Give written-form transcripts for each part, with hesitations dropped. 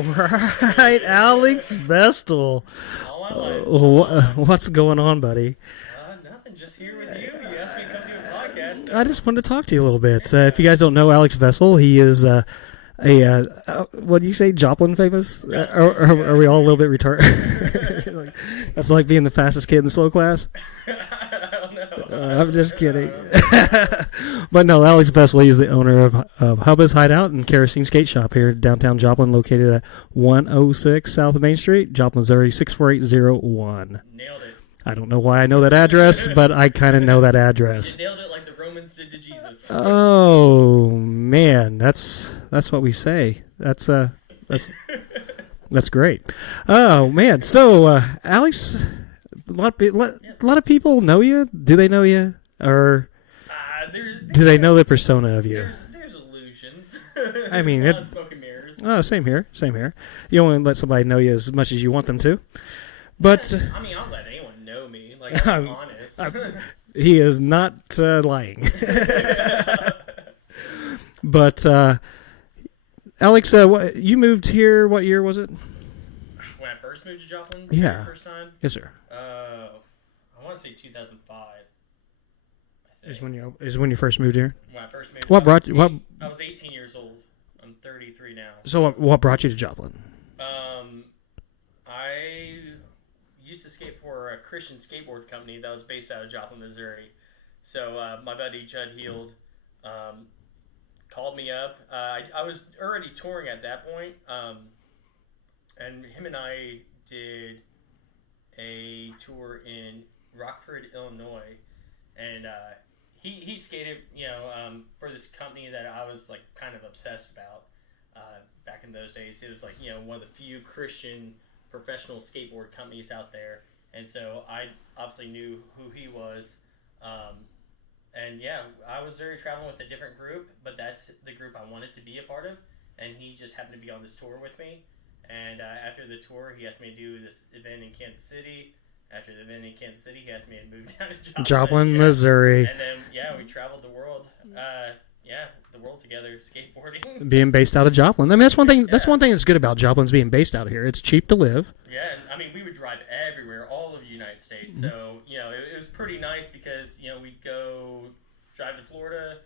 All right, Alex Vestal. All my life. What's going on, buddy? Nothing. Just here with you. You asked me to come do a podcast. So. I just wanted to talk to you a little bit. If you guys don't know Alex Vestal, he is what do you say, Joplin famous? Are we all a little bit retarded? That's like being the fastest kid in the slow class. I don't know. I'm just kidding. But no, Alex Vestal is the owner of Hubba's Hideout and Kerosene Skate Shop here in downtown Joplin, located at 106 South Main Street, Joplin, Missouri, 64801. Nailed it. I don't know why I know that address, but I kind of know that address. You nailed it like the Romans did to Jesus. Oh man, that's what we say. That's great. Oh man, so Alex, a lot of people know you. Do they know you, or do they know the persona of you? There's illusions. I mean, a lot of smoke and mirrors. Oh, same here. You only let somebody know you as much as you want them to. But I mean, I'll let anyone know me. Like, I'm honest. He is not lying. But Alex, you moved here. What year was it? When I first moved to Joplin, yeah, first time. Yes, sir. I want to say 2005. Is when you first moved here? When I first moved. What brought you? What? I was 18 years old. I'm 33 now. So what brought you to Joplin? I used to skate for a Christian skateboard company that was based out of Joplin, Missouri. So my buddy Judd Heald called me up. I was already touring at that point, and him and I did a tour in Rockford, Illinois, and he skated, for this company that I was like kind of obsessed about back in those days. It was like one of the few Christian professional skateboard companies out there, and so I obviously knew who he was. And yeah, I was already traveling with a different group, but that's the group I wanted to be a part of, and he just happened to be on this tour with me. And after the tour, he asked me to do this event in Kansas City. After the event in Kansas City, he asked me to move down to Joplin, Missouri. And then, we traveled the world. The world together, skateboarding. Being based out of Joplin. I mean, that's one thing. That's one thing that's good about Joplin's being based out here. It's cheap to live. Yeah, and I mean, we would drive everywhere, all over the United States. Mm-hmm. So it was pretty nice because we'd go drive to Florida,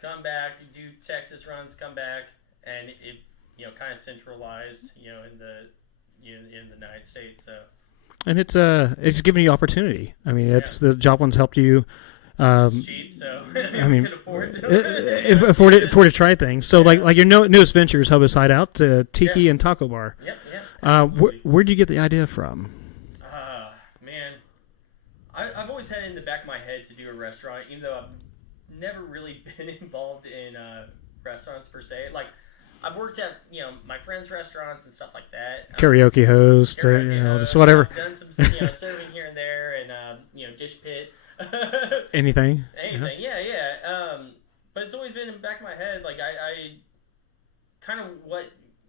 come back, do Texas runs, come back, and it kind of centralized in the United States. So. And it's giving you opportunity. I mean, the Joplin's helped you. It's cheap, so I mean, can afford to try things. So like your newest ventures, Hubba's Hideout, Tiki and Taco Bar. Yep. Where'd you get the idea from? Man, I've always had it in the back of my head to do a restaurant, even though I've never really been involved in restaurants per se. Like, I've worked at my friends' restaurants and stuff like that. Karaoke host, just whatever. I've done some serving here and there, and dish pit. Anything, yeah. But it's always been in the back of my head. Like I kind of what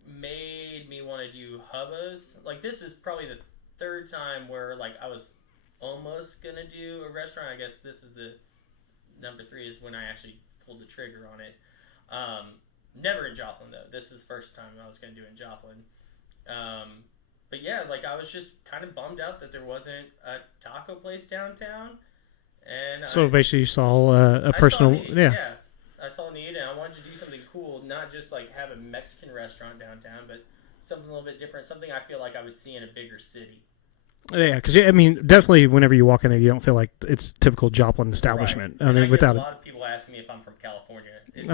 made me want to do Hubba's. Like, this is probably the third time where like I was almost gonna do a restaurant. I guess this is the number 3 is when I actually pulled the trigger on it. Never in Joplin though. This is the first time I was gonna do it in Joplin. But yeah, like I was just kind of bummed out that there wasn't a taco place downtown. And so basically, you saw a personal, yeah. I saw a need, and I wanted to do something cool, not just like have a Mexican restaurant downtown, but something a little bit different, something I feel like I would see in a bigger city. Yeah, because I mean, definitely, whenever you walk in there, you don't feel like it's typical Joplin establishment. Right. I mean, a lot of people ask me if I'm from California.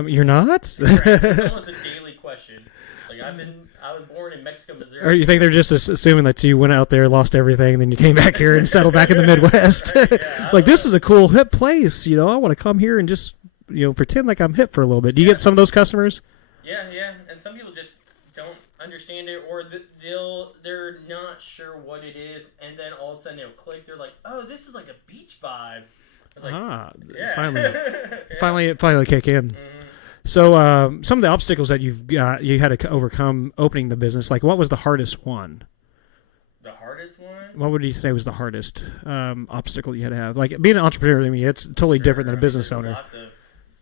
You're not? It's almost a daily question. Like I was born in Mexico, Missouri. Or you think they're just assuming that you went out there, lost everything, and then you came back here and settled back in the Midwest? Like, this is a cool, hip place. I want to come here and just, pretend like I'm hip for a little bit. Do you get some of those customers? Yeah. And some people just don't understand it, or they're not sure what it is, and then all of a sudden it'll click. They're like, oh, this is like a beach vibe. I was like, finally kick in. Mm-hmm. So some of the obstacles that you had to overcome opening the business, like what was the hardest one? The hardest one? What would you say was the hardest obstacle you had to have? Like, being an entrepreneur, I mean, it's totally different than a business owner. Lots of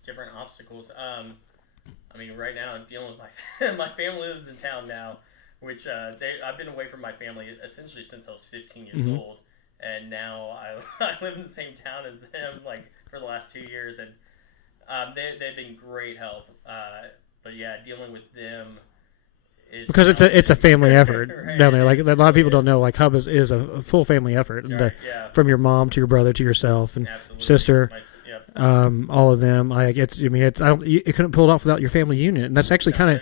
different obstacles. I mean, right now I'm dealing with my family lives in town now. which I've been away from my family essentially since I was 15 years old, and now I live in the same town as them like for the last 2 years, and they've been great help. But yeah, dealing with them is because it's a family effort right, down there. Like a lot of people is. don't know, like Hub is a full family effort, and Right, yeah. from your mom to your brother to yourself and Absolutely. sister. Yep. All of them. You couldn't pull it off without your family unit, and that's actually kind of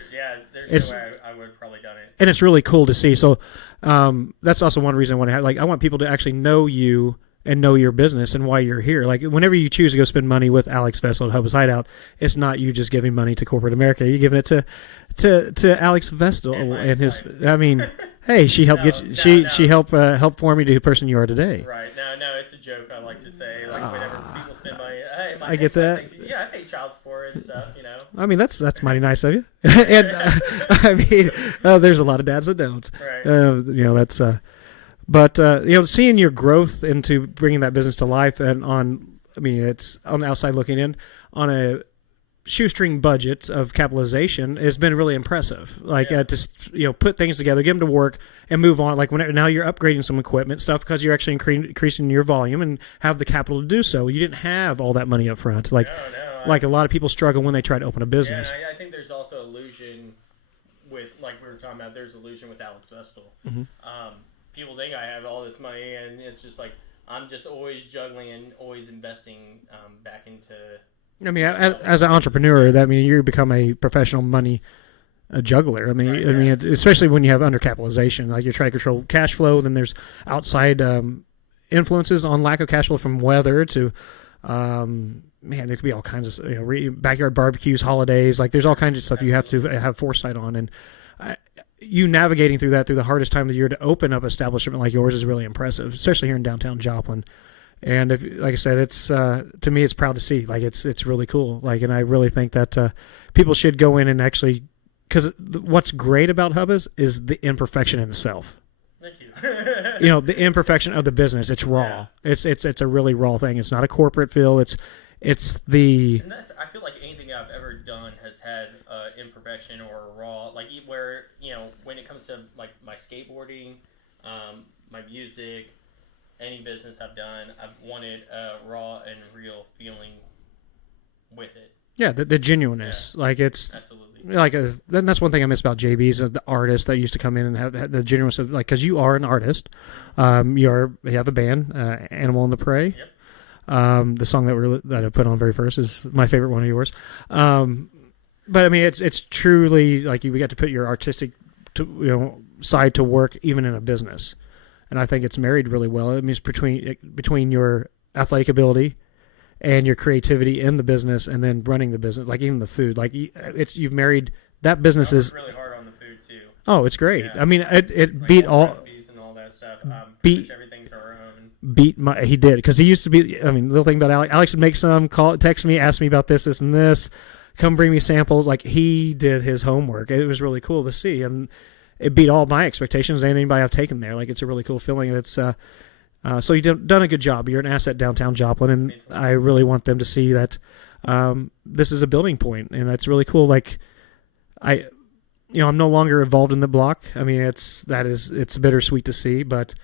there's no way I would have probably done it. and it's really cool to see. So that's also one reason I want to have, I want people to actually know you and know your business and why you're here. Like whenever you choose to go spend money with Alex Vestal at Hub's Hideout, it's not you just giving money to corporate America. You're giving it to Alex Vestal and his. I mean, hey, she helped she helped form you to the person you are today. Right. No, it's a joke. I like to say whenever people spend money. Hey, I get that. Thinks, yeah, I pay child support and stuff. I mean, that's mighty nice of you. And I mean, there's a lot of dads that don't. Right. That's. But seeing your growth into bringing that business to life, and it's on the outside looking in, on a shoestring budget of capitalization has been really impressive. Like to put things together, get them to work, and move on. Like now you're upgrading some equipment stuff because you're actually increasing your volume and have the capital to do so. You didn't have all that money up front. Like a lot of people struggle when they try to open a business. Yeah, I think there's also illusion with, like we were talking about, there's illusion with Alex Vestal. People think I have all this money, and it's just like I'm just always juggling and always investing back into. I mean, as an entrepreneur, you become a professional money juggler. Especially when you have undercapitalization, like you're trying to control cash flow. Then there's outside influences on lack of cash flow from weather to, there could be all kinds of backyard barbecues, holidays. Like there's all kinds of stuff you have to have foresight on, and you navigating through the hardest time of the year to open up an establishment like yours is really impressive, especially here in downtown Joplin. And like I said, it's to me, it's proud to see. Like it's really cool. Like, and I really think that people should go in and actually, because what's great about Hub is the imperfection in itself. Thank you. The imperfection of the business. It's raw. Yeah. It's a really raw thing. It's not a corporate feel. It's the. And I feel like anything I've ever done has had imperfection or raw. Like where when it comes to like my skateboarding, my music. Any business I've done, I've wanted a raw and real feeling with it. Yeah, the genuineness. Yeah. Like it's absolutely then that's one thing I miss about JB's, the artists that used to come in and have the genuineness of, like, because you are an artist. You have a band, Animal and the Prey. Yep. The song that I put on very first is my favorite one of yours. But I mean, it's truly like we got to put your artistic side to work even in a business. And I think it's married really well. It means between your athletic ability and your creativity in the business, and then running the business, like even the food. Like you've married that business. Is really hard on the food too. Oh, it's great. Yeah. I mean, it like beat all recipes and all that stuff. Everything's our own. He did, because he used to be. I mean, little thing about Alex would make some, text me, ask me about this, and this, come bring me samples. Like he did his homework. It was really cool to see, and it beat all my expectations and anybody I've taken there. Like it's a really cool feeling. It's so you've done a good job. You're an asset downtown Joplin, and I really want them to see that this is a building point, and that's really cool. Like I'm no longer involved in the block. I mean, it's bittersweet to see, but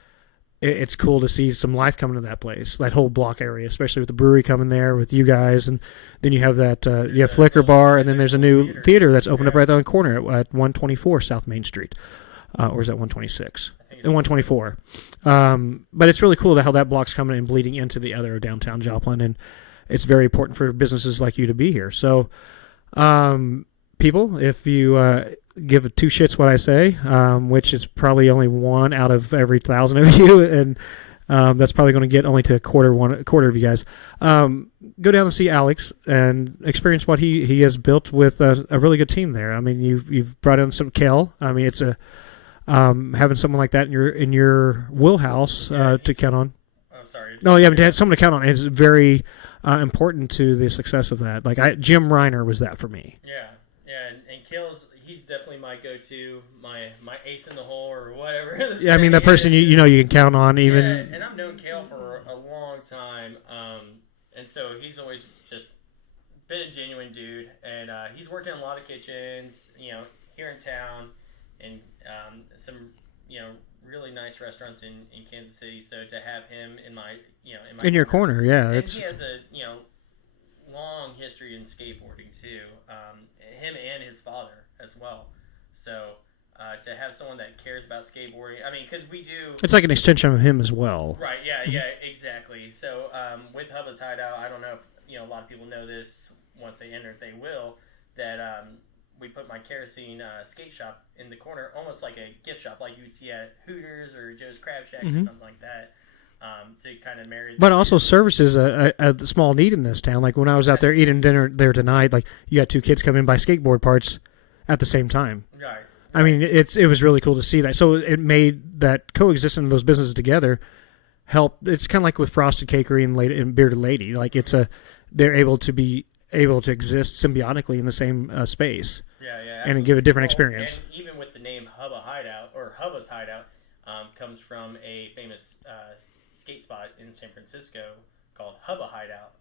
it's cool to see some life coming to that place, that whole block area, especially with the brewery coming there with you guys, and then you have that you have Flicker Bar, and then there's a new theater that's opened up right there on the corner at 124 South Main Street, or is that 126? 124. But it's really cool how that block's coming and bleeding into the other downtown Joplin, and it's very important for businesses like you to be here. So, people, if you give two shits what I say, which is probably only one out of every 1,000 of you, and that's probably going to get only to a quarter of you guys. Go down and see Alex and experience what he has built with a really good team there. I mean, you've brought in some Kel. I mean, it's having someone like that in your wheelhouse to count on. I'm sorry. No, yeah, but to have someone to count on is very important to the success of that. Like Jim Reiner was that for me. Yeah, and Kel's. He's definitely my go-to, my ace in the hole, or whatever. Yeah, I mean, that person you can count on even. Yeah, and I've known Kel for a long time, and so he's always just been a genuine dude, and he's worked in a lot of kitchens, here in town, and some really nice restaurants in Kansas City. So to have him in my in your corner, yeah, and it's he has a long history in skateboarding too. Him and his father as well. So to have someone that cares about skateboarding, I mean, because we do. it's like an extension of him as well. Right. Yeah. Exactly. So with Hubba's Hideout, I don't know if a lot of people know this. Once they enter, they will. That we put my kerosene skate shop in the corner, almost like a gift shop, like you would see at Hooters or Joe's Crab Shack or something like that. To kind of marry. But also services a small need in this town. Like when I was out there eating dinner there tonight, like you got two kids come in buy skateboard parts at the same time. Right. I mean, it was really cool to see that. So it made that coexistence of those businesses together help. It's kind of like with Frosted Cakery and Bearded Lady. Like they're able to exist symbiotically in the same space. Yeah. And give a different experience. And even with the name Hubba Hideout or Hubba's Hideout, comes from a famous skate spot in San Francisco called Hubba Hideout,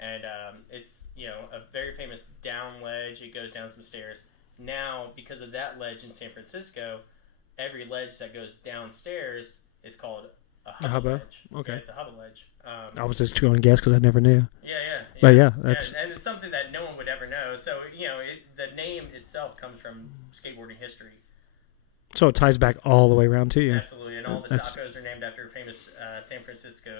and it's a very famous down ledge. It goes down some stairs. Now, because of that ledge in San Francisco, every ledge that goes downstairs is called a Hubba ledge. Okay, yeah, it's a Hubba ledge. I was just going to guess because I never knew. Yeah. But yeah, that's and it's something that no one would ever know. So the name itself comes from skateboarding history. So it ties back all the way around to you. Absolutely, and all the tacos are named after famous San Francisco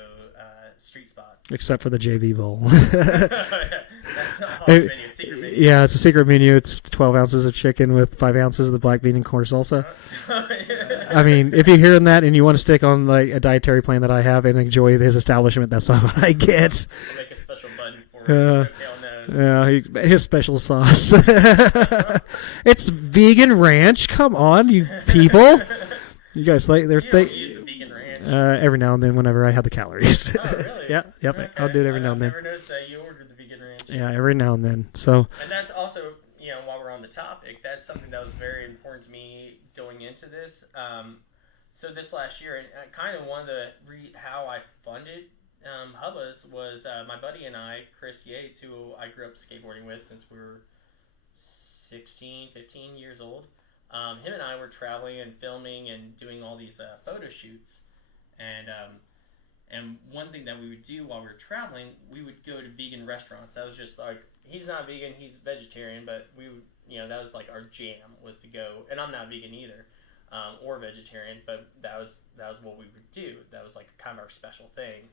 street spots. Except for the JV Bowl. That's not the menu, secret menu. Yeah, it's a secret menu. It's 12 ounces of chicken with 5 ounces of the black bean and corn salsa. I mean, if you're hearing that and you want to stick on like a dietary plan that I have and enjoy his establishment, that's not what I get. We'll make a special button for SoCal knows. Yeah, his special sauce. It's vegan ranch. Come on, you people. You guys like You don't use the vegan ranch. every now and then whenever I have the calories. Oh, really? Yep. Okay. I'll do it every now and then. I've never noticed that you ordered the vegan ranch. Yeah, every now and then. So. And that's also, while we're on the topic, that's something that was very important to me going into this. So this last year, and kind of one of the how I funded Hubba's was my buddy and I, Chris Yates, who I grew up skateboarding with since we were 16, 15 years old. Him and I were traveling and filming and doing all these photo shoots. And one thing that we would do while we were traveling, we would go to vegan restaurants. That was just like, he's not vegan, he's vegetarian, but we would, that was like our jam was to go. And I'm not vegan either, or vegetarian, but that was what we would do. That was like kind of our special thing.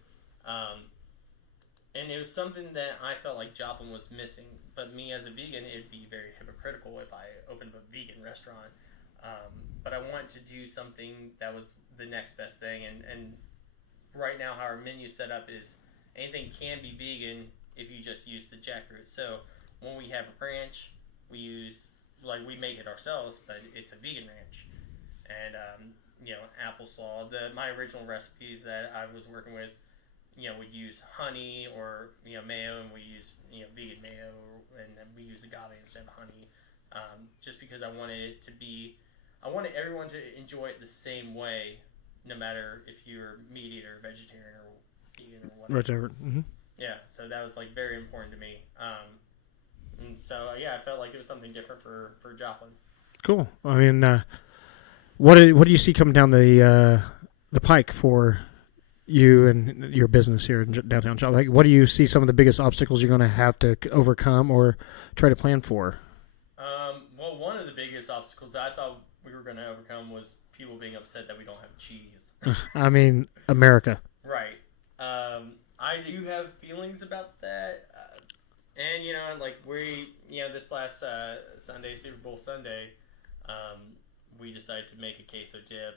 And it was something that I felt like Joplin was missing. But me as a vegan, it'd be very hypocritical if I opened up a vegan restaurant. But I wanted to do something that was the next best thing. And right now, how our menu set up is anything can be vegan if you just use the jackfruit. So when we have a ranch, we make it ourselves, but it's a vegan ranch. And applesauce. My original recipes that I was working with, we'd use honey or mayo, and we use vegan mayo, and then we use agave instead of honey, just because I wanted everyone to enjoy it the same way, no matter if you're meat eater, vegetarian, or vegan or whatever. Mm-hmm. Yeah, so that was like very important to me. And so I felt like it was something different for Joplin. Cool. I mean, what do you see coming down the pike for you and your business here in downtown Joplin? Like, what do you see some of the biggest obstacles you're going to have to overcome or try to plan for? Well, one of the biggest obstacles that I thought we were going to overcome was people being upset that we don't have cheese. I mean, America. Right. I do have feelings about that. And, like this last Sunday, Super Bowl Sunday, we decided to make a queso dip.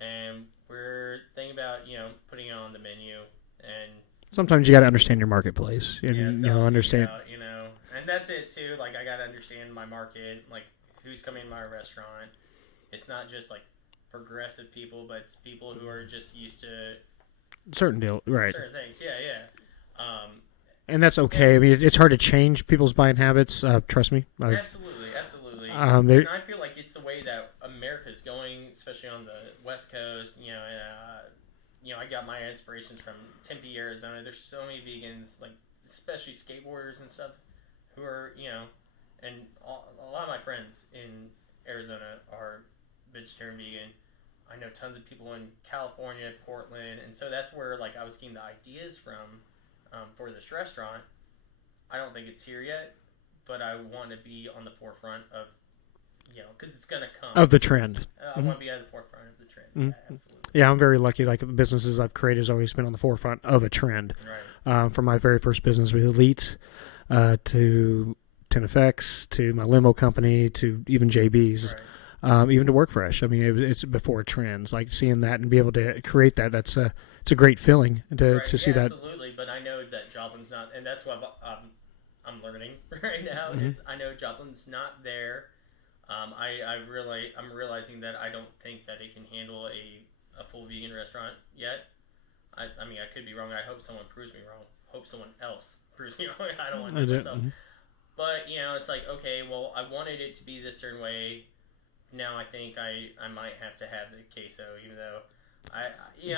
And we're thinking about, putting it on the menu. And sometimes you got to understand your marketplace and understand. And that's it too. Like, I got to understand my market, like who's coming to my restaurant. It's not just like progressive people, but it's people who are just used to certain things. Yeah. And that's okay. I mean, it's hard to change people's buying habits. Trust me. Absolutely. And I feel like it's the way that America's going, especially on the West Coast. I got my inspirations from Tempe, Arizona. There's so many vegans, like especially skateboarders and stuff, who are and a lot of my friends in Arizona are vegetarian, vegan. I know tons of people in California, Portland, and so that's where like I was getting the ideas from for this restaurant. I don't think it's here yet, but I want to be on the forefront of, because it's gonna come of the trend. I want to be at the forefront of the trend. Mm-hmm. Yeah, absolutely. Yeah, I'm very lucky. Like the businesses I've created has always been on the forefront of a trend. Right. From my very first business with Elite to NFX to my limo company to even JB's. Right. Even to Work Fresh. I mean, it's before trends. Like seeing that and be able to create that, it's a great feeling to see that. Absolutely, but I know that Joplin's not, and that's what I'm learning right now. Mm-hmm. Is I know Joplin's not there. I'm realizing that I don't think that it can handle a full vegan restaurant yet. I mean, I could be wrong. I hope someone proves me wrong. Hope someone else proves me wrong. I don't want to do it myself. Mm-hmm. But it's like, okay, well, I wanted it to be this certain way. Now I think I might have to have the queso, even though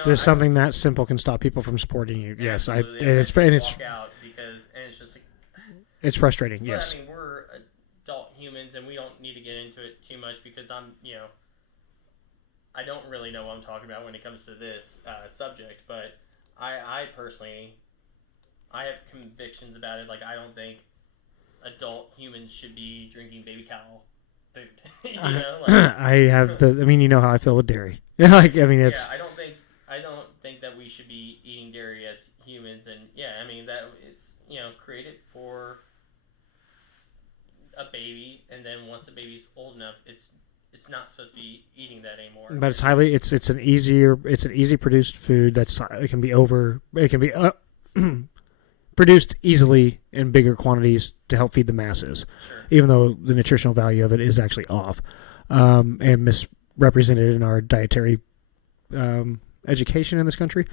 Just something that simple can stop people from supporting you. Yes, and it's walk out and it's just like it's frustrating. But, yes, I mean we're adult humans and we don't need to get into it too much because I don't really know what I'm talking about when it comes to this subject, but I personally I have convictions about it. Like I don't think adult humans should be drinking baby cow food. I have I mean, you know how I feel with dairy. Like, I mean, it's. Yeah, I don't think that we should be eating dairy as humans, and I mean that it's created for a baby, and then once the baby's old enough, it's not supposed to be eating that anymore. But it's an easy produced food it can be produced easily in bigger quantities to help feed the masses. Sure. Even though the nutritional value of it is actually off and misrepresented in our dietary education in this country.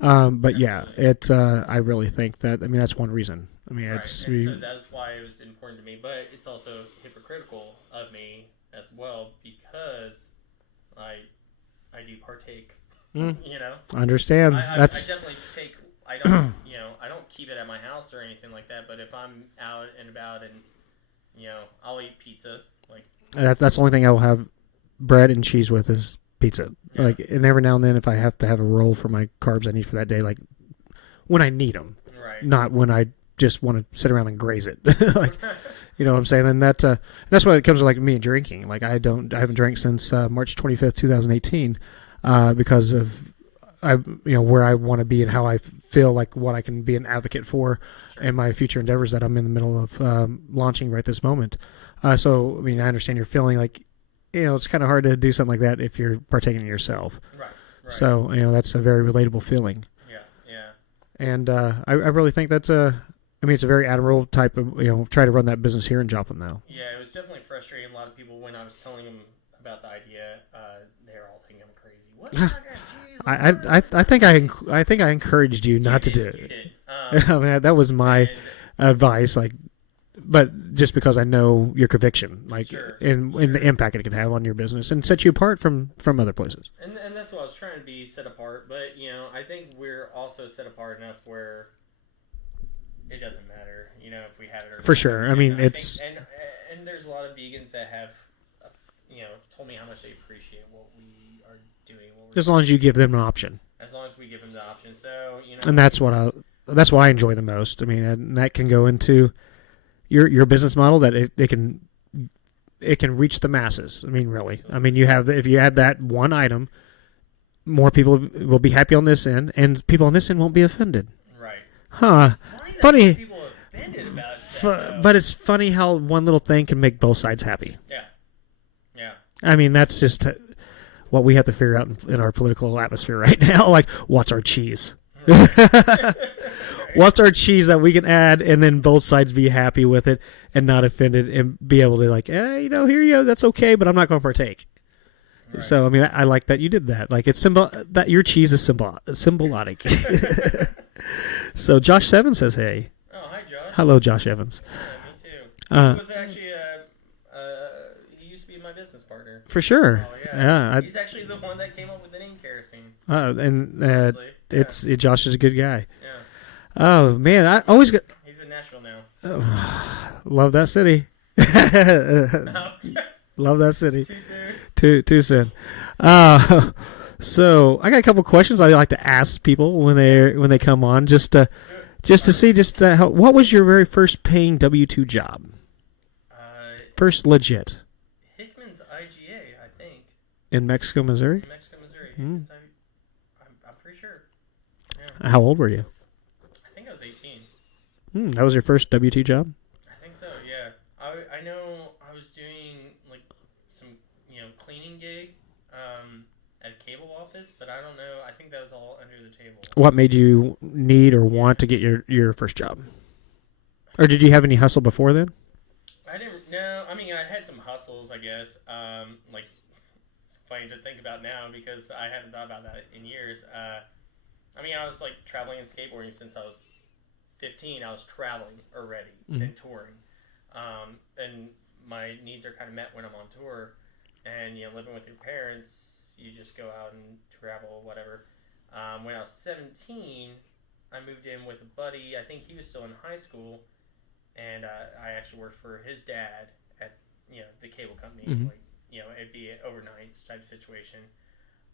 But yeah, I really think that, I mean, that's one reason. I mean, right. So that's why it was important to me, but it's also hypocritical of me as well because I do partake. I understand. I definitely take. I don't. I don't keep it at my house or anything like that. But if I'm out and about and I'll eat pizza. Like that's the only thing I will have bread and cheese with is pizza. Yeah. Like, and every now and then, if I have to have a roll for my carbs I need for that day, like when I need them, right? Not when I just want to sit around and graze it. Like, you know what I'm saying? And that's what it comes to, like me drinking. Like I haven't drank since March 25th, 2018, because of where I want to be and how I feel like what I can be an advocate for and my future endeavors that I'm in the middle of launching right this moment. So, I mean, I understand you're feeling like, it's kind of hard to do something like that if you're partaking in yourself. Right. So, that's a very relatable feeling. Yeah. And I really think that's it's a very admirable type of, try to run that business here in Joplin now. Yeah, it was definitely frustrating. A lot of people, when I was telling them about the idea, they're all thinking I'm crazy. What? I think I encouraged you not to do it. You did. I mean, that was my advice, but just because I know your conviction, and the impact it can have on your business and set you apart from other places. And that's what I was trying to be set apart. But I think we're also set apart enough where it doesn't matter, if we have it or not. For sure. I mean, it's and there's a lot of vegans that have, told me how much they appreciate what we are doing. As long as you give them an option. As long as we give them the option, so And that's what I enjoy the most. I mean, and that can go into your business model that it can reach the masses. I mean, really. I mean, if you add that one item, more people will be happy on this end, and people on this end won't be offended. Right. Huh. Funny. People are offended about that, but it's funny how one little thing can make both sides happy. Yeah. I mean, that's just what we have to figure out in our political atmosphere right now. Like, what's our cheese? Right. What's our cheese that we can add, and then both sides be happy with it and not offended, and be able to here you go, that's okay, but I'm not going to partake. Right. So, I mean, I like that you did that. Like, it's that your cheese is symbolic. So, Josh Evans says, hey. Oh, hi, Josh. Hello, Josh Evans. Yeah, me too. He was actually he used to be my business partner. For sure. Oh, yeah. He's actually the one that came up with the name kerosene. Josh is a good guy. Yeah. Oh man, I always get. He's in Nashville now. Love that city. Love that city. Too soon. Too soon. So I got a couple questions I like to ask people when they come on, just to see what was your very first paying W-2 job? First legit. Hickman's IGA, I think. In Mexico, Missouri. In Mexico, Missouri. Mm. I'm pretty sure. Yeah. How old were you? I think I was 18. That was your first W-2 job? I think so. Yeah. I know I was doing like some cleaning gig at a cable office, but I don't know. I think that was all under the table. What made you need or want to get your first job? Or did you have any hustle before then? I didn't. No, I mean I had some hustles, I guess. Like it's funny to think about now because I haven't thought about that in years. I mean I was like traveling and skateboarding since I was 15. I was traveling already and touring, and my needs are kind of met when I'm on tour. And living with your parents, you just go out and travel, whatever. When I was 17, I moved in with a buddy. I think he was still in high school. And I actually worked for his dad at the cable company. Like it'd be an overnights type situation.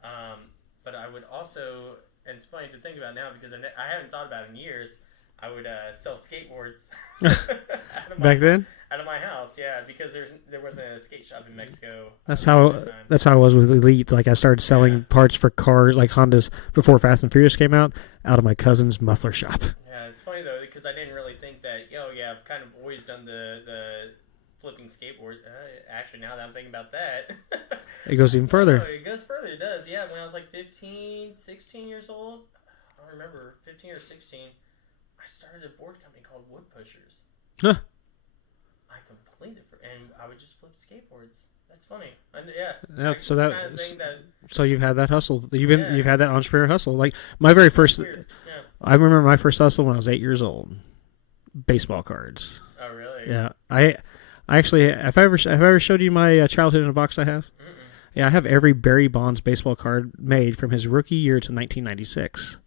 But I would also, and it's funny to think about now because I haven't thought about it in years. I would sell skateboards back then out of my house. Yeah, because there wasn't a skate shop in Mexico. That's how I was with Elite. Like I started selling parts for cars, like Hondas, before Fast and Furious came out of my cousin's muffler shop. Yeah, it's funny though because I didn't really think that. I've kind of always done the flipping skateboard. Actually, now that I'm thinking about that, it goes even further. It goes further. It does. Yeah, when I was like 15, 16 years old, I don't remember 15 or 16. I started a board company called Wood Pushers. Huh. I completed and I would just flip skateboards. That's funny. So you've had that hustle. You've had that entrepreneur hustle. Like my very first. Yeah. I remember my first hustle when I was 8 years old. Baseball cards. Oh really? Yeah. I actually have I ever showed you my childhood in a box I have? Mm-mm. Yeah, I have every Barry Bonds baseball card made from his rookie year to 1996,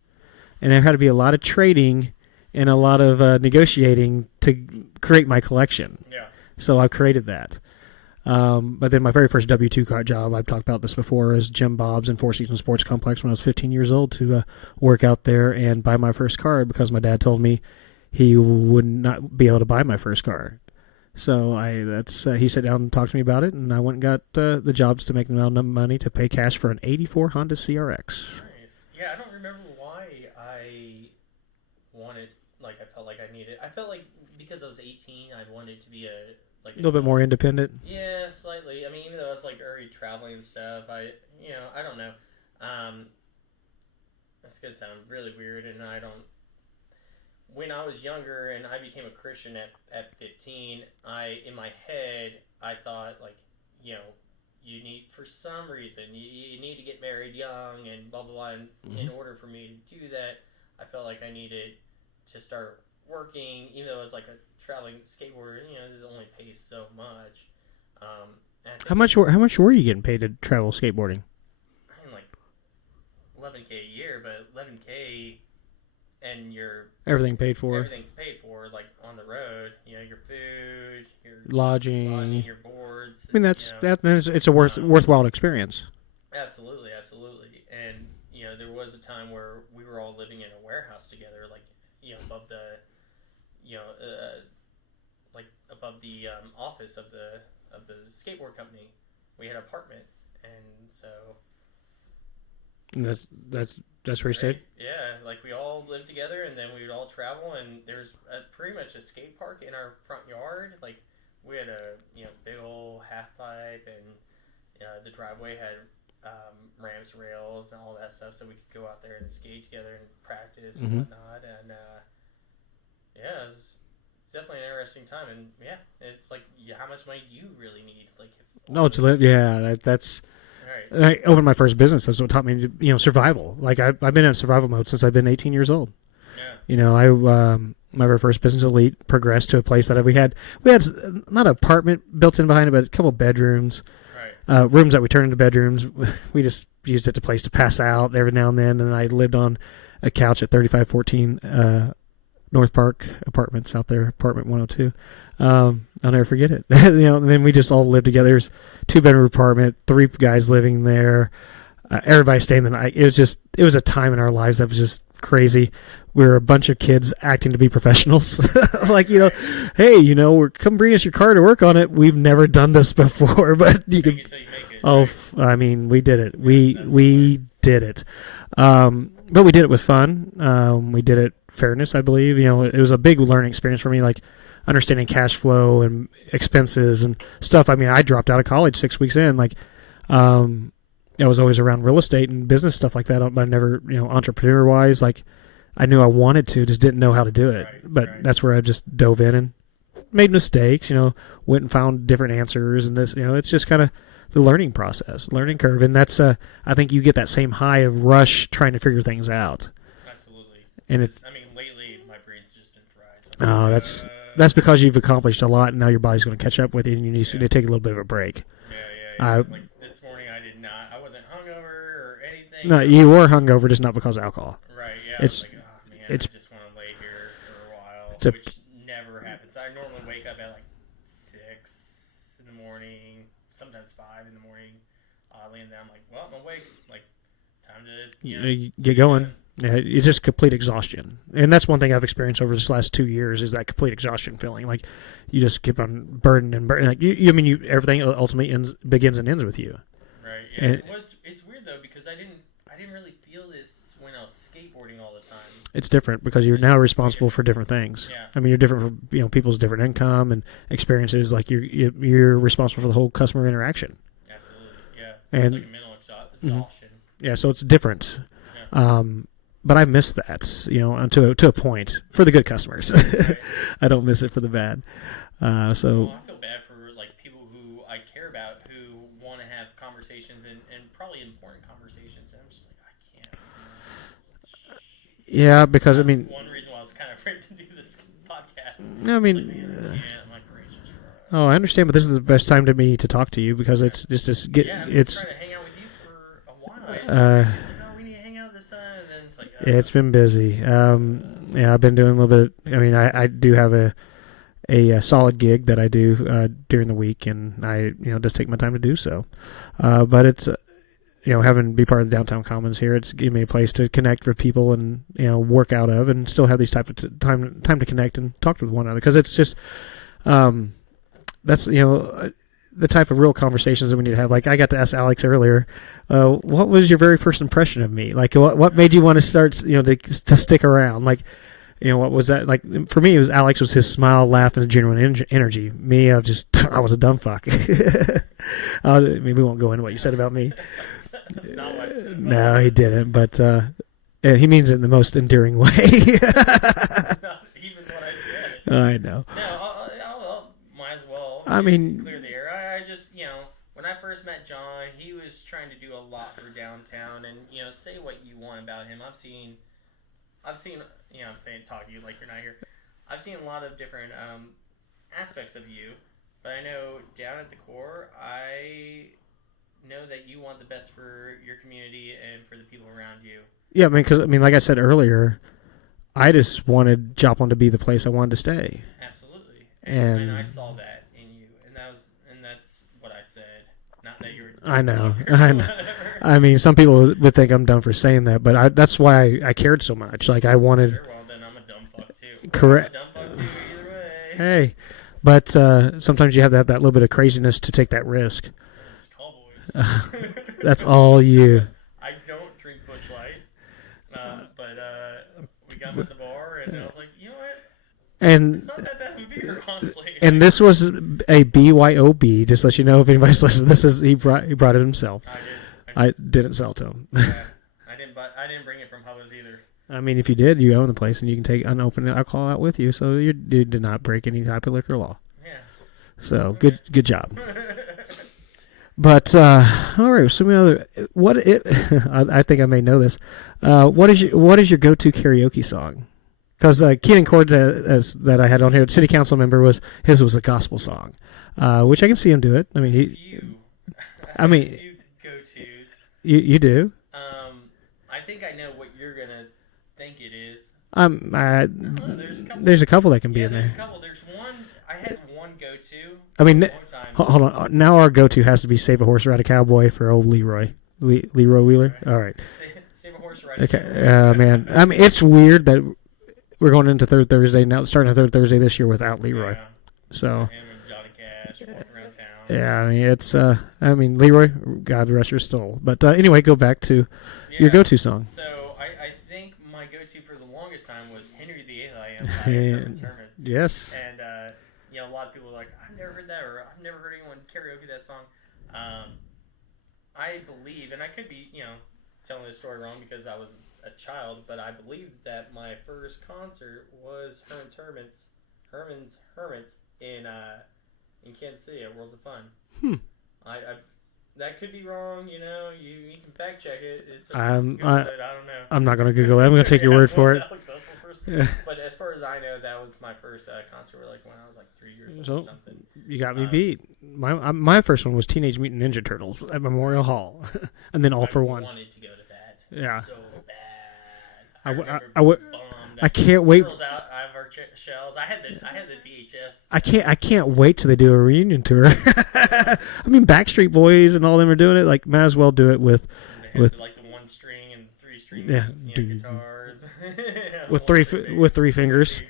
and there had to be a lot of trading and a lot of negotiating to create my collection. Yeah. So I created that. But then my very first W-2 card job, I've talked about this before, is Jim Bob's in Four Seasons Sports Complex when I was 15 years old to work out there and buy my first car because my dad told me he would not be able to buy my first car. So he sat down and talked to me about it, and I went and got the jobs to make enough money to pay cash for an 84 Honda CRX. Nice. Yeah, I don't remember why I wanted, like I felt like I needed. I felt like because I was 18, I wanted to be a little bit more independent. Yeah, slightly. I mean, even though I was like already traveling and stuff, I don't know. That's gonna sound really weird, and I don't. When I was younger and I became a Christian at 15, in my head I thought like, you need for some reason you need to get married young and blah blah blah. And in order for me to do that, I felt like I needed to start working, even though it was like a traveling skateboarder. It only pays so much. How much were you getting paid to travel skateboarding? I mean, like $11K a year, but $11K. And everything paid for. Everything's paid for, like on the road. Your food, your lodging, your boards. I mean, it's a worthwhile experience. Absolutely. And there was a time where we were all living in a warehouse together, like above the, like above the office of the skateboard company. We had an apartment, and so. And that's where you stayed? Yeah, like we all lived together, and then we would all travel, and there was pretty much a skate park in our front yard. Like we had a big old half pipe, and the driveway had ramps, rails, and all that stuff, so we could go out there and skate together and practice and whatnot. And it was definitely an interesting time. And it's like, how much money do you really need? Like, to live, that's. Right. I opened my first business. That's what taught me to, survival. Like I've been in survival mode since I've been 18 years old. Yeah. My very first business, Elite, progressed to a place that we had not an apartment built in behind it, but a couple bedrooms, rooms that we turned into bedrooms. We just used it as a place to pass out every now and then. And I lived on a couch at 3514 North Park Apartments out there, apartment 102. I'll never forget it. And then we just all lived together. There's 2-bedroom apartment, 3 guys living there. Everybody staying the night. It was a time in our lives that was just crazy. We were a bunch of kids acting to be professionals. Like, hey, come bring us your car to work on it. We've never done this before, but you can. Oh, I mean, we did it. We did it. But we did it with fun. We did it fairness, I believe. It was a big learning experience for me, like understanding cash flow and expenses and stuff. I mean, I dropped out of college 6 weeks in. Like, I was always around real estate and business stuff like that, but I never, entrepreneur wise, like I knew I wanted to, just didn't know how to do it. But that's where I just dove in and made mistakes, went and found different answers and this, it's just kind of the learning process, learning curve. And that's, I think you get that same high of rush trying to figure things out. Absolutely. And lately my brain's just been fried. So that's because you've accomplished a lot and now your body's going to catch up with you and you need to take a little bit of a break. Yeah. Like this morning I did not, I wasn't hungover or anything. No, you were hungover, just not because of alcohol. Right, yeah. I was like, oh man, I just want to lay here for a while, which never happens. I normally wake up at like 6 in the morning, sometimes 5 in the morning, oddly, and then I'm like, well, I'm awake, like, time to, get going. Yeah, it's just complete exhaustion. And that's one thing I've experienced over this last 2 years is that complete exhaustion feeling. Like, you just keep on burden and burden. Like, everything ultimately begins and ends with you. Right, yeah. And, it's weird, though, because I didn't really feel this when I was skateboarding all the time. It's different because you're now responsible for different things. Yeah. I mean, you're different for people's different income and experiences. Like, you're responsible for the whole customer interaction. Absolutely, yeah. And, it's like a mental exhaustion. Yeah, so it's different. Yeah. But I miss that, to a point for the good customers. Right. I don't miss it for the bad. Well, I feel bad for like people who I care about who want to have conversations and probably important conversations. And I'm just like, I can't. Yeah, because That's one reason why I was kind of afraid to do this podcast. I mean, my brain's just fried. I understand, but this is the best time to me to talk to you because it's just I've been trying to hang out with you for a while. We need to hang out this time, and then it's like, it's been busy. I've been doing a little bit. I mean, I do have a solid gig that I do during the week, and I just take my time to do so. But it's having to be part of the Downtown Commons here, it's giving me a place to connect with people and work out of, and still have these type of time to connect and talk with one another because it's just that's the type of real conversations that we need to have. Like I got to ask Alex earlier, what was your very first impression of me? Like what made you want to start to stick around? Like what was that like? For me, it was Alex was his smile, laugh, and genuine energy. Me, I was a dumb fuck. I mean, we won't go into what you said about me. That's not what I said. No, he didn't. But he means it in the most endearing way. Not even what I said. I know. No, I'll might as well. I mean, clear the air. I just when I first met John, he was trying to do a lot for downtown, and say what you want about him. I've seen. I'm saying talk to you like you're not here. I've seen a lot of different aspects of you, but I know down at the core, I know that you want the best for your community and for the people around you. Yeah, because like I said earlier, I just wanted Joplin to be the place I wanted to stay. Absolutely, and I saw that in you, and that's what I said. Not that you were. I know. I mean, some people would think I'm dumb for saying that, but that's why I cared so much. Like I wanted. Sure, well then I'm a dumb fuck too. Correct. I'm a dumb fuck too. Either way. Hey, but sometimes you have to have that little bit of craziness to take that risk. That's all you. I don't drink Busch Light, but we got him at the bar, and I was like, you know what? And it's not that bad of a beer, honestly. And this was a BYOB. Just to let you know if anybody's listening. This is he brought it himself. I didn't sell to him. Yeah, I didn't bring it from Hubba's either. I mean, if you did, you own the place, and you can take unopened alcohol out with you. So you did not break any type of liquor law. Yeah. So good job. But all right, so I think I may know this. What is your go-to karaoke song? Because Keenan Cortez that I had on here, city council member, was a gospel song, which I can see him do it. I mean, I mean, go-tos. You do. I think I know what you're gonna think it is. I don't know, there's a couple that can be yeah, in there's there. a couple. There's one. I had one go-to. I mean, for a long time. hold on. Now our go-to has to be Save a Horse, Ride a Cowboy for old Leroy. Leroy Wheeler? All right. Save a horse, ride a Okay, cowboy. man. I mean, it's weird that we're going into Third Thursday now, starting a Third Thursday this year without Leroy. Yeah. So, Him and Johnny Cash walking around town. yeah, I mean, it's, Leroy, God rest your soul. But anyway, go back to your go-to song. So, I think my go-to for the longest time was Henry VIII I Am by Herman's Hermits. Yes. And, a lot of people are like, I've never heard that, or I've never heard anyone karaoke that song. I believe, and I could be, telling this story wrong because I was a child, but I believe that my first concert was Herman's Hermits in Kansas City at Worlds of Fun. I that could be wrong. You can fact check it. It's I don't know. I'm not going to Google it. I'm going to take your word for it. Yeah. But as far as I know, that was my first concert, like when I was like 3 years old or something. You got me beat. My first one was Teenage Mutant Ninja Turtles at Memorial Hall, and then All for One. I wanted to go to that. Yeah. So bad. I can't wait. Girls out of our shells. I had the VHS. I can't wait till they do a reunion tour. I mean, Backstreet Boys and all them are doing it. Like, might as well do it with like the 1 string and 3 string guitars. with three fingers.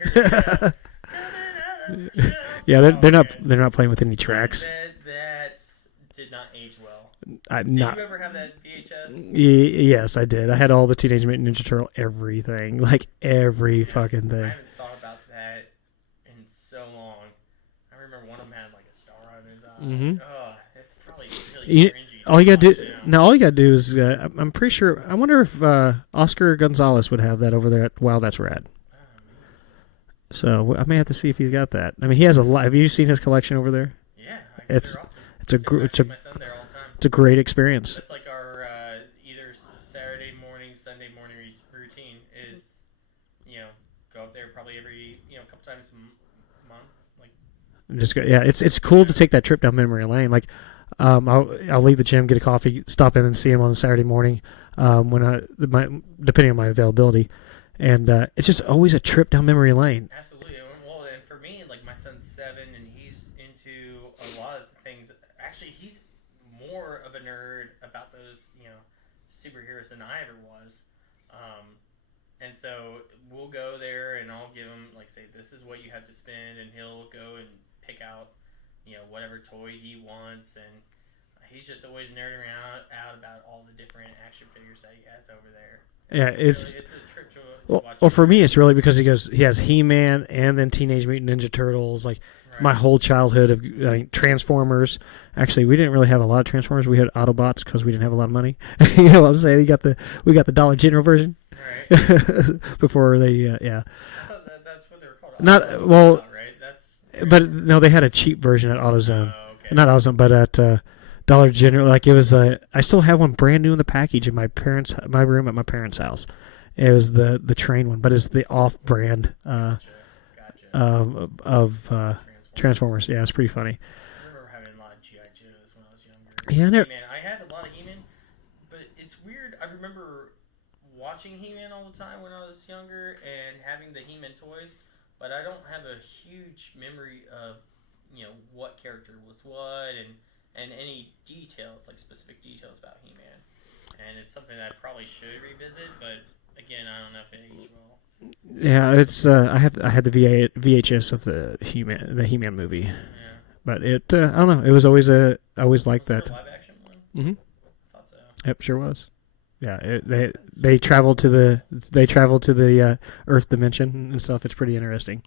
Yeah, they're not playing with any tracks. That did not age well. Did you ever have that VHS? Yes, I did. I had all the Teenage Mutant Ninja Turtle everything, like every fucking thing. I haven't thought about that in so long. I remember one of them had like a star on his eye. Mm-hmm. Oh, it's probably really cringy. All you gotta do is I'm pretty sure. I wonder if Oscar Gonzalez would have that over there at Wow That's Rad. So I may have to see if he's got that. I mean, he has a lot. Have you seen his collection over there? Yeah, it's a my son there all the time. It's a great experience. That's like our either Saturday morning, Sunday morning routine is, go up there probably every couple times a month. Like, just go, yeah, it's cool to take that trip down memory lane. Like, I'll leave the gym, get a coffee, stop in and see him on a Saturday morning, depending on my availability. And it's just always a trip down memory lane. Absolutely. Well, and for me, like, my son's 7, and he's into a lot of things. Actually, he's more of a nerd about those, superheroes than I ever was. And so we'll go there, and I'll give him, like, say, this is what you have to spend, and he'll go and pick out, whatever toy he wants, and he's just always nerding out about all the different action figures that he has over there. Yeah, it's a trip to watch. Well, for me, it's really because he has He-Man and then Teenage Mutant Ninja Turtles. Like, my whole childhood of Transformers. Actually, we didn't really have a lot of Transformers. We had Autobots because we didn't have a lot of money. You know what I'm saying? We got the Dollar General version. Right. Before they, yeah. I thought that's what they were called. Not well, right? But no, they had a cheap version at AutoZone. Oh, okay. Not AutoZone, but at Dollar General. Like, it was I still have one brand new in the package in my room at my parents' house. It was the train one, but it's the off-brand Gotcha. of Transformers. Yeah, it's pretty funny. I remember having a lot of G.I. Joes when I was younger. Yeah, He-Man. I had a lot of He-Man, but it's weird. I remember watching He-Man all the time when I was younger and having the He-Man toys, but I don't have a huge memory of what character was what and any details, like specific details about He-Man. And it's something that I probably should revisit, but again, I don't know if it aged well. Yeah, it's I had the VHS of the He-Man movie. Yeah. But it I don't know. It was always I always liked that. Was there a live action one? Mm-hmm. I thought so. Yep, sure was. Yeah, they traveled to the Earth dimension and stuff. It's pretty interesting.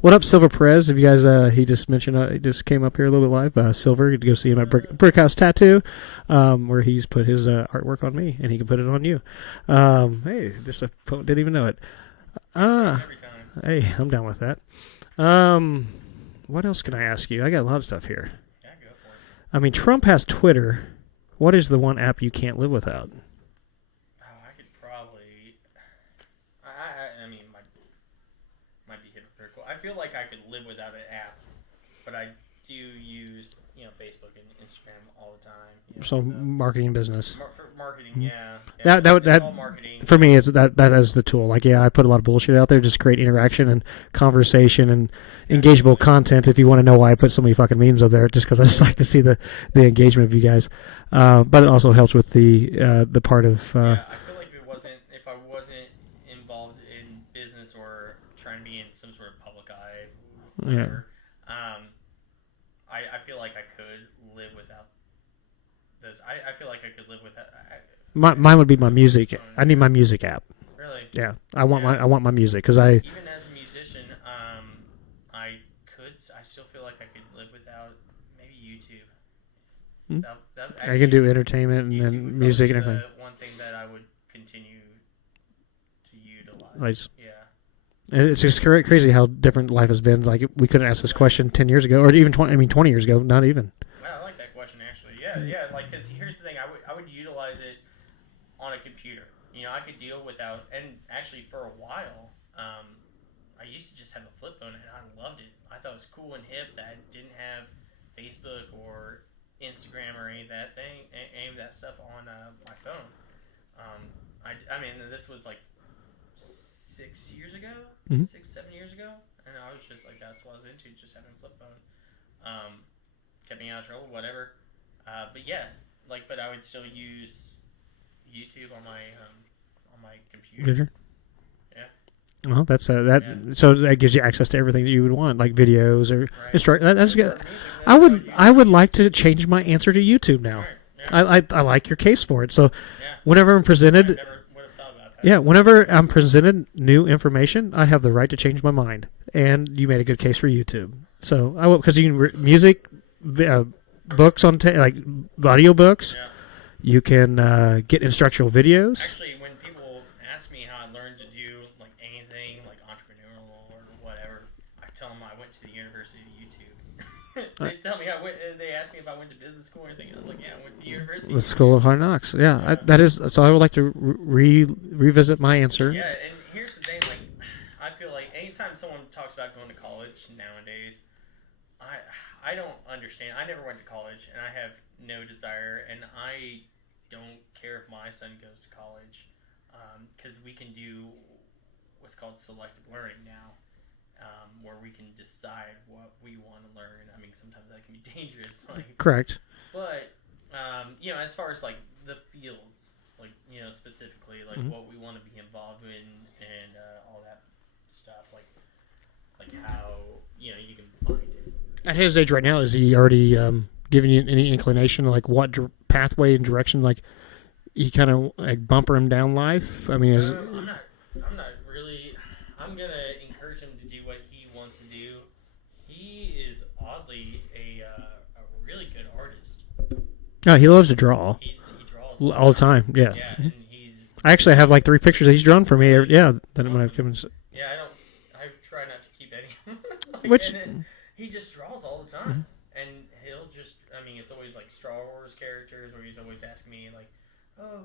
What up, Silver Perez? If you guys, he just mentioned, he just came up here a little bit live. Silver, you can go see him at Brick House Tattoo, where he's put his artwork on me, and he can put it on you. Hey, just a didn't even know it. Every time. Hey, I'm down with that. What else can I ask you? I got a lot of stuff here. Yeah, go for it. I mean, Trump has Twitter. What is the one app you can't live without? I could probably. I mean, might be hypocritical. I feel like I could live without an app, but I do use Facebook and Instagram all the time. So marketing business. marketing, Mhm. yeah. That all marketing. for me, it's that is the tool. Like, yeah, I put a lot of bullshit out there, just create interaction and conversation and engageable content. If you want to know why I put so many fucking memes up there, just because I just like to see the engagement of you guys. But it also helps with the part of. Yeah, I feel like if I wasn't involved in business or trying to be in some sort of public eye, whatever, I feel like I could live without those. I feel like I could live without. Mine would be my music. I need my music app. Really? Yeah, I want my music because I. Even as a musician, I still feel like I could live without maybe YouTube. I can do entertainment and then music and everything. One thing that I would continue to utilize. Nice. Yeah. It's just crazy how different life has been. Like, we couldn't ask this question 10 years ago, or even 20 years ago. Not even. Wow, I like that question actually. Yeah. Like, because here's the thing, I would utilize it on a computer. I could deal without, and actually for a while, I used to just have a flip phone and I loved it. I thought it was cool and hip that it didn't have Facebook or Instagram or any of that stuff on my phone. I mean, this was like 6 years ago, 6, 7 years ago, and I was just like, that's what I was into, just having a flip phone. Kept me out of trouble, whatever. But yeah, but I would still use YouTube on my computer. Yeah. Well, that's that. Yeah. So that gives you access to everything that you would want, like videos or That's good. I would like to change my answer to YouTube now. Right. Yeah. I like your case for it. So whenever I'm presented, never would have thought about that. Yeah, whenever I'm presented new information, I have the right to change my mind. And you made a good case for YouTube. So I will, because you can music, books on like audio books. Yeah. You can get instructional videos. Actually, when people ask me how I learned to do like anything like entrepreneurial or whatever, I tell them I went to the University of YouTube. They tell me they ask me if I went to business school or anything. I was like, yeah, I went to the University. The School of Hard Knocks. Yeah, that is. So I would like to revisit my answer. Yeah, and here's the thing. Like, I feel like anytime someone talks about going to college nowadays, I don't understand. I never went to college, and I have no desire, and I don't care if my son goes to college, because we can do what's called selective learning now, where we can decide what we want to learn. I mean, sometimes that can be dangerous. Correct. But as far as like the fields, like specifically like what we want to be involved in and all that stuff, like how you can find it. At his age right now, is he already giving you any inclination, like what pathway and direction, like you kind of like bumper him down life? I mean, I'm not really. I'm gonna encourage him to do what he wants to do. He is oddly a really good artist. No, he loves to draw. He draws all the time. Yeah. Yeah, and I actually have like 3 pictures that he's drawn for me. Yeah. Then when I come. Yeah, I try not to keep any. Which. He just draws all the time, and he'll just. I mean, it's always like Star Wars characters, or he's always asking me like, "Oh,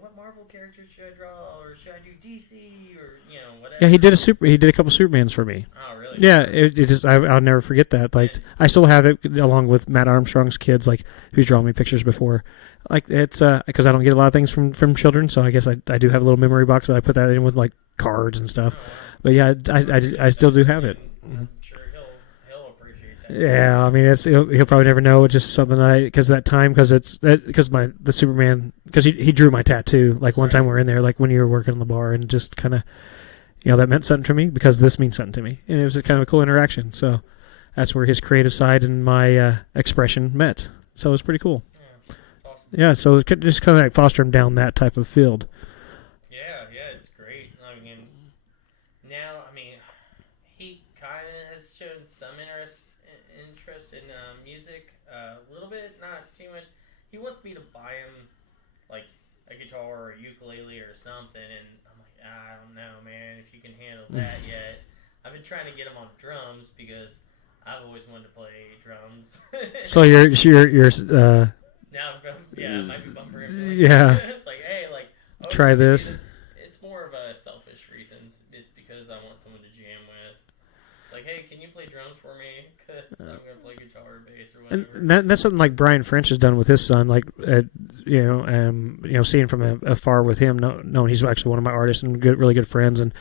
what Marvel characters should I draw, or should I do DC, or whatever." Yeah, he did a couple Supermans for me. Oh, really? Yeah, it just I'll never forget that. Like, I still have it along with Matt Armstrong's kids, like who's drawn me pictures before. Like, it's because I don't get a lot of things from children, so I guess I do have a little memory box that I put that in with like cards and stuff. But yeah, I still do have it. I'm sure he'll appreciate that. Yeah, I mean, he'll probably never know. It's just something because the Superman, because he drew my tattoo. Like one time we were in there, like when you were working on the bar, and just kind of, that meant something to me because this means something to me, and it was kind of a cool interaction. So that's where his creative side and my expression met. So it was pretty cool. Yeah, that's awesome. Yeah, so it just kind of like foster him down that type of field. Yeah, it's great. I mean, now, he kind of has shown some interest in music, a little bit, not too much. He wants me to buy him like a guitar or a ukulele or something, and I'm like, I don't know, man, if you can handle that yet. I've been trying to get him on drums because I've always wanted to play drums. So you're now, yeah, I might be bumping him. Yeah. It's like, hey, like, try this. It's more of a selfish reasons. It's because I want someone to jam with. It's like, hey, hey, can you play drums for me? Because I'm gonna play guitar or bass or And whatever. that's something like Brian French has done with his son. Like, seeing from afar with him, knowing he's actually one of my artists and really good friends, and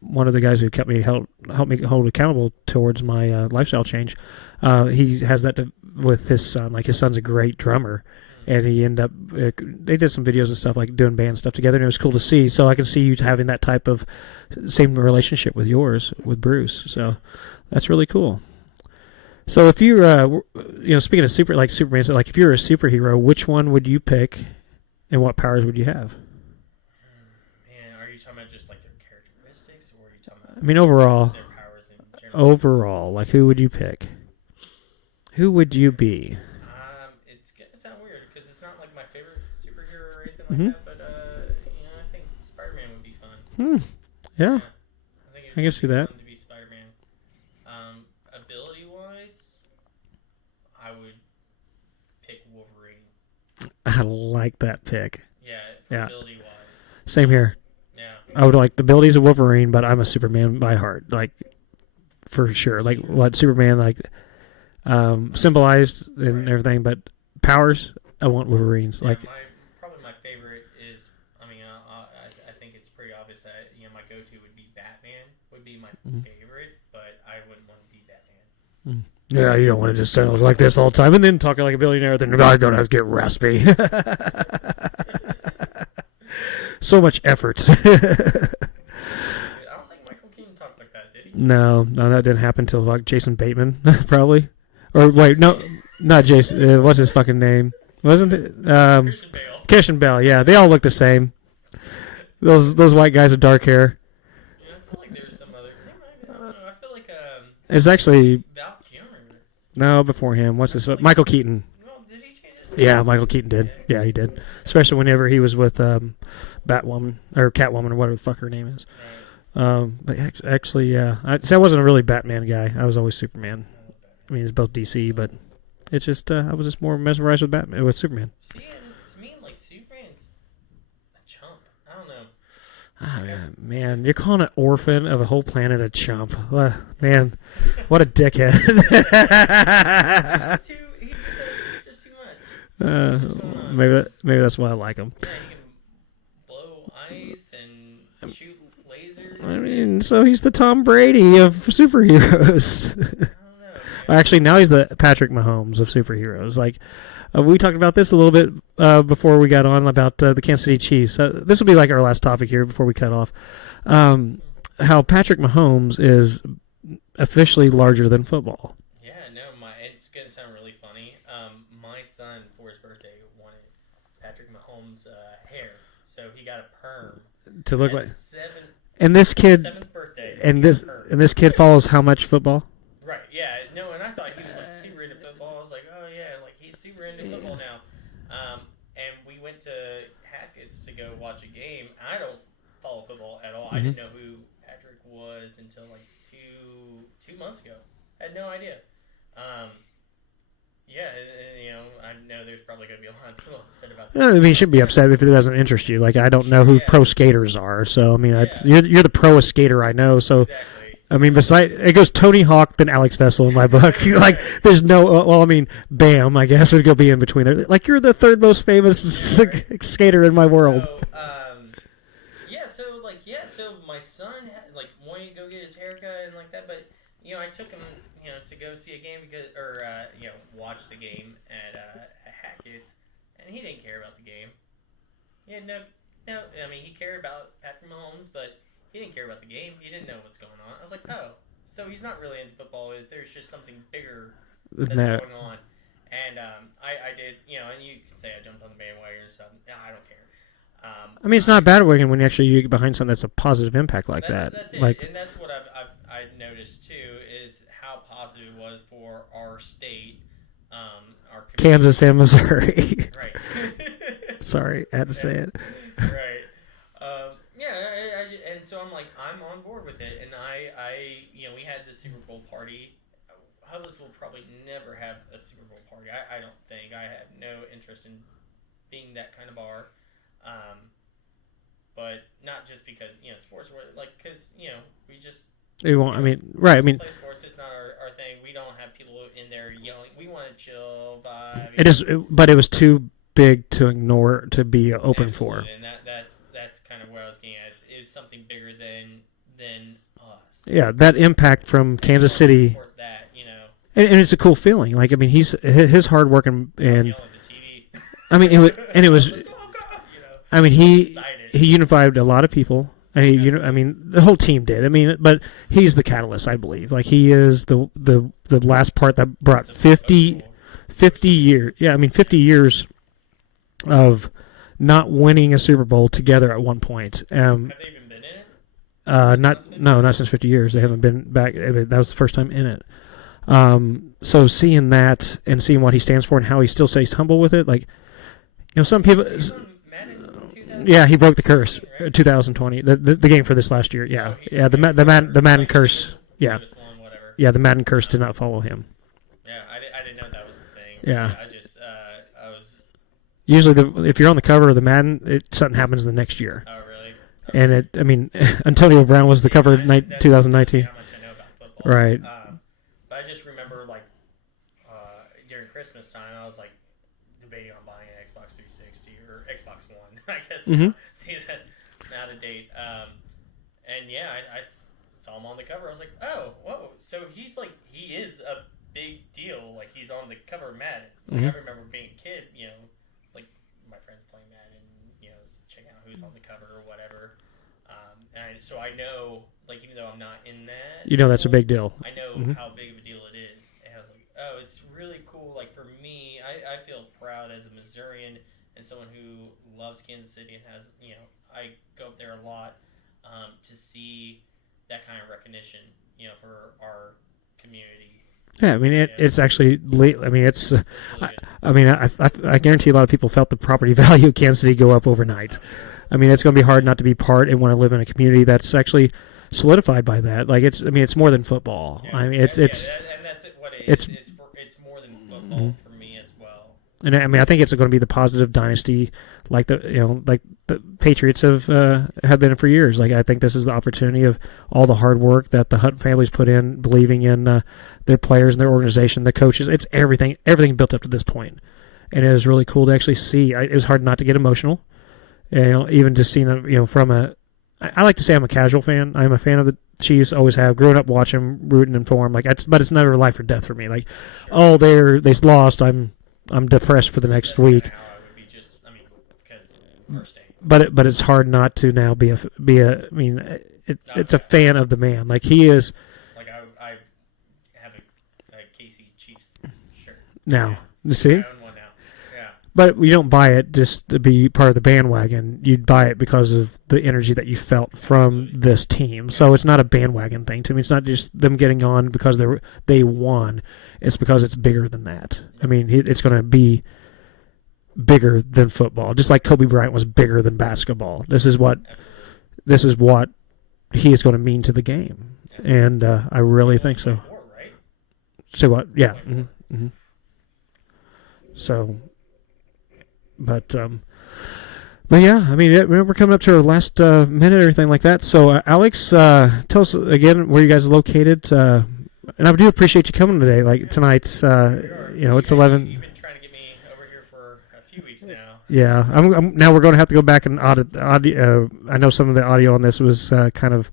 one of the guys who helped me hold accountable towards my lifestyle change. He has that with his son. Like, his son's a great drummer, and he ended up. They did some videos and stuff, like doing band stuff together, and it was cool to see. So I can see you having that type of same relationship with yours with Bruce. So that's really cool. So if you're, speaking of Superman, so like if you're a superhero, which one would you pick, and what powers would you have? Man, are you talking about just like their characteristics, or are you talking about I mean, overall, their powers in general? like who would you pick? Who would you be? It's gonna sound weird because it's not like my favorite superhero or anything like that, but I think Spider-Man would be fun. Yeah, I think I can see that. fun to be Spider-Man. Ability-wise, I would pick Wolverine. I like that pick. Yeah, ability-wise. Same here. Yeah. I would like the abilities of Wolverine, but I'm a Superman by heart, like for sure. Like what Superman symbolized and everything, but powers, I want Wolverines. Yeah, like probably my favorite is. I mean, I think it's pretty obvious that my go-to would be Batman. Would be my favorite, but I wouldn't want to be Batman. Yeah, you don't want to just sound like this all the time and then talking like a billionaire. Then I don't have to get raspy. So much effort. I don't think Michael Keaton talked like that, did he? No, that didn't happen until like Jason Bateman, probably. Or wait, no, not Jason. What's his fucking name? Wasn't it? Christian Bale. Christian Bale. Yeah, they all look the same. Those white guys with dark hair. Yeah, I feel like there's some other. I don't know. I feel like It's actually Val Kilmer. no before him. What's his? Michael Keaton. Well, did he change his name? Yeah, Michael Keaton did. Yeah, he did. Especially whenever he was with Batwoman or Catwoman or whatever the fuck her name is. Right. But actually, yeah. I wasn't a really Batman guy. I was always Superman. I mean, it's both DC, but it's just I was just more mesmerized with Superman. See, and to me, like Superman's a chump. I don't know. Oh, man, you're calling an orphan of a whole planet a chump. Man, what a dickhead. It's just too much. Maybe that's why I like him. Yeah, he can blow ice and shoot lasers. I mean, so he's the Tom Brady of superheroes. I don't know. Actually, now he's the Patrick Mahomes of superheroes. Like, we talked about this a little bit before we got on about the Kansas City Chiefs. This will be like our last topic here before we cut off. How Patrick Mahomes is officially larger than football. Yeah, no, it's gonna sound really funny. My son for his birthday wanted Patrick Mahomes' hair, so he got a perm To look like. seventh birthday. And this kid follows how much football? Right, yeah, no, and I thought he was like super into football. I was like, oh yeah, like he's super into football now. And we went to Hackett's to go watch a game. I don't follow football at all. I didn't know who Patrick was until like two months ago. I had no idea. Yeah, and, I know there's probably going to be a lot of people upset about that. I mean, you should be upset if it doesn't interest you. Like, I don't know who pro skaters are, so I mean, you're the proest skater I know. So, Exactly. I mean, besides it goes Tony Hawk, then Alex Vestal in my book. Like, there's no. Well, I mean, Bam, I guess would go be in between there. Like, you're the third most famous skater in my world. So my son wanted to go get his haircut and like that, but I took him to go see a game watch the game at Hackett's, and he didn't care about the game. Yeah, no. I mean, he cared about Patrick Mahomes, but he didn't care about the game. He didn't know what's going on. I was like, oh, so he's not really into football. There's just something bigger that's going on. And I did, and you can say I jumped on the bandwagon and stuff. No, I don't care. I mean, it's not bad when you get behind something that's a positive impact like that. That's it. Like, and that's what I've noticed too is how positive it was for our state, our community. Kansas and Missouri. Right. Sorry, I had to say it. Right. And so I'm like, I'm on board with it. And we had the Super Bowl party. Hubba's will probably never have a Super Bowl party. I don't think. I have no interest in being that kind of bar. But not just because, sports were because, we just It won't. I mean, right? I mean, play sports. It's not our thing. We don't have people in there yelling. We want to chill vibe. it is, but it was too big to ignore to be open for. And that's kind of what I was getting at. It's something bigger than us. Yeah, that impact from Kansas City. Support that, and it's a cool feeling. Like, I mean, his hard work and yelling at the TV. I mean, it was. Like, oh God, I mean, he excited. unified a lot of people. I mean, the whole team did. I mean, but he's the catalyst, I believe. Like, he is the last part that brought 50 years. Yeah, I mean, 50 years of not winning a Super Bowl together at one point. Have they even been in it? Not since 50 years. They haven't been back. That was the first time in it. So seeing that and seeing what he stands for and how he still stays humble with it, like, some people. Yeah, he broke the curse. 2020, the game for this last year. Yeah, the Madden curse. Yeah, the Madden curse did not follow him. Yeah, I didn't know that was the thing. Yeah, I was. Usually, if you're on the cover of the Madden, something happens the next year. Oh, really? And I mean, Antonio Brown was the cover of 2019. How much I know about football. Right. But I just remember, like, during Christmas time, I was like debating on buying an Xbox 360 or Xbox One. I guess now. See that out of date. And yeah, I saw him on the cover. I was like, oh, whoa! So he is a big deal. Like, he's on the cover of Madden. Like, I remember being a kid, like my friends playing Madden, checking out who's on the cover or whatever. So I know, like, even though I'm not in that, that's a big deal. I know how big of a deal it is. And I was like, oh, it's really cool. Like, for me, I feel proud as a Missourian and someone who loves Kansas City and has, I go up there a lot to see that kind of recognition, for our community. Yeah, I mean, it's actually. I mean, it's. I guarantee a lot of people felt the property value of Kansas City go up overnight. I mean, it's going to be hard not to be part and want to live in a community that's actually solidified by that. Like, it's. I mean, it's more than football. Yeah. I mean, and that's what it is. It's more than football for me as well. And I mean, I think it's going to be the positive dynasty, like the Patriots have been for years. Like, I think this is the opportunity of all the hard work that the Hunt families put in, believing in their players and their organization, the coaches. It's everything built up to this point, and it was really cool to actually see. It was hard not to get emotional, even just seeing from a. I like to say I'm a casual fan. I'm a fan of the Chiefs. Always have. Growing up watching, rooting and for them. But it's never life or death for me. Like, oh, they lost. I'm depressed for the next week. But it's hard not to now be a. I mean, it's a fan of the man. Like, he is. Like, I have a KC Chiefs shirt now. You see. I own one now. Yeah. But you don't buy it just to be part of the bandwagon. You'd buy it because of the energy that you felt from this team. So it's not a bandwagon thing to me. It's not just them getting on because they won. It's because it's bigger than that. I mean, it's going to be bigger than football, just like Kobe Bryant was bigger than basketball. This is what he is going to mean to the game, and I really think so. Say what? Yeah. So, but yeah, I mean, we're coming up to our last minute or anything like that. So, Alex, tell us again where you guys are located. And I do appreciate you coming today. Like, tonight's, it's 11. You've been trying to get me over here for a few weeks now. Yeah, now we're going to have to go back and audit the audio. I know some of the audio on this was kind of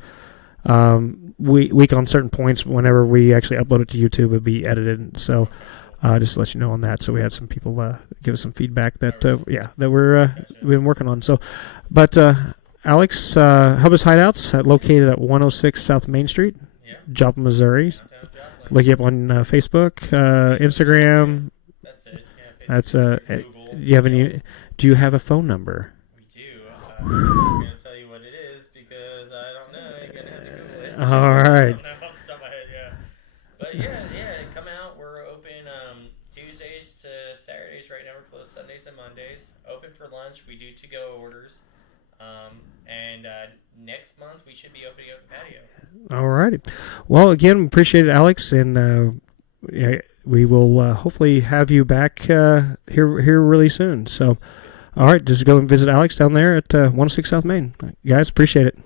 weak on certain points. Whenever we actually upload it to YouTube, it would be edited. So just to let you know on that. So we had some people give us some feedback that we've been working on. So, but Alex, Hubbard's Hideouts located at 106 South Main Street, Joplin, Missouri. Look you up on Facebook, Instagram. That's it. Yeah, That's Google. Do you have a phone number? We do. I'm not going to tell you what it is because I don't know. You're going to have to Google it. All right. I don't know off the top of my head, yeah. But yeah, come out. We're open Tuesdays to Saturdays right now. We're closed Sundays and Mondays. Open for lunch. We do to-go orders. And next month we should be opening up the patio. All righty. Well, again, appreciate it, Alex, and we will hopefully have you back here really soon. So, all right, just go and visit Alex down there at 106 South Main. Guys, appreciate it.